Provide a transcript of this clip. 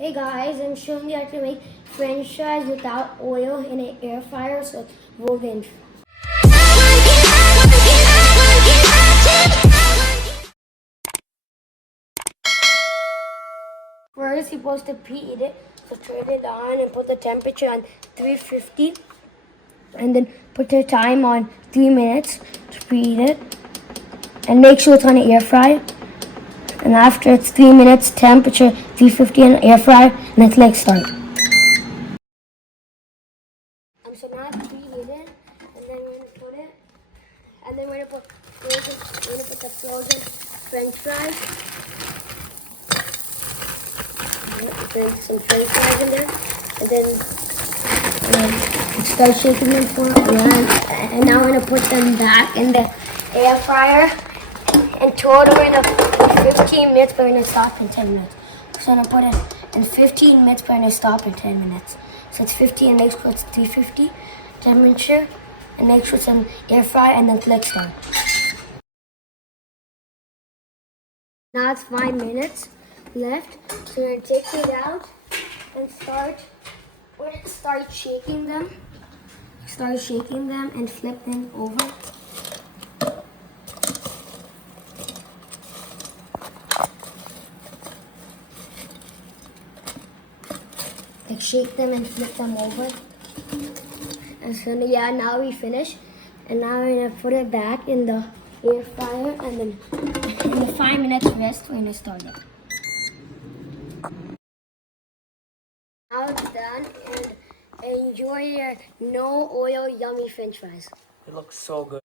Hey guys, I'm showing you how to make french fries without oil in an air fryer, so roll the intro. First, you're supposed to preheat it, so turn it on and put the temperature on 350, and then put the time on 3 minutes to preheat it, and make sure it's on an air fryer. And after it's 3 minutes, temperature 350 on air fryer, and then click start. So now it's preheated, and then we're gonna put it, and then we're gonna put the frozen French fries. Put some French fries in there, and then start shaking them for and now we're gonna put them back in the air fryer. In total, we're gonna 15 minutes, but we're gonna stop in 10 minutes. So I'm gonna put it in 15 minutes, but we're gonna stop in 10 minutes. So it's 15, make sure it's 350 temperature, and make sure it's an air fryer, and then click start. Now it's 5 minutes left, so we're gonna take it out and we're gonna start shaking them. Start shaking them and flip them over. Like shake them and flip them over. And so yeah, now we finish. And now we're gonna put it back in the air fryer, and then in the 5 minutes rest, we're gonna start it. Now it's done, and enjoy your no oil yummy French fries. It looks so good.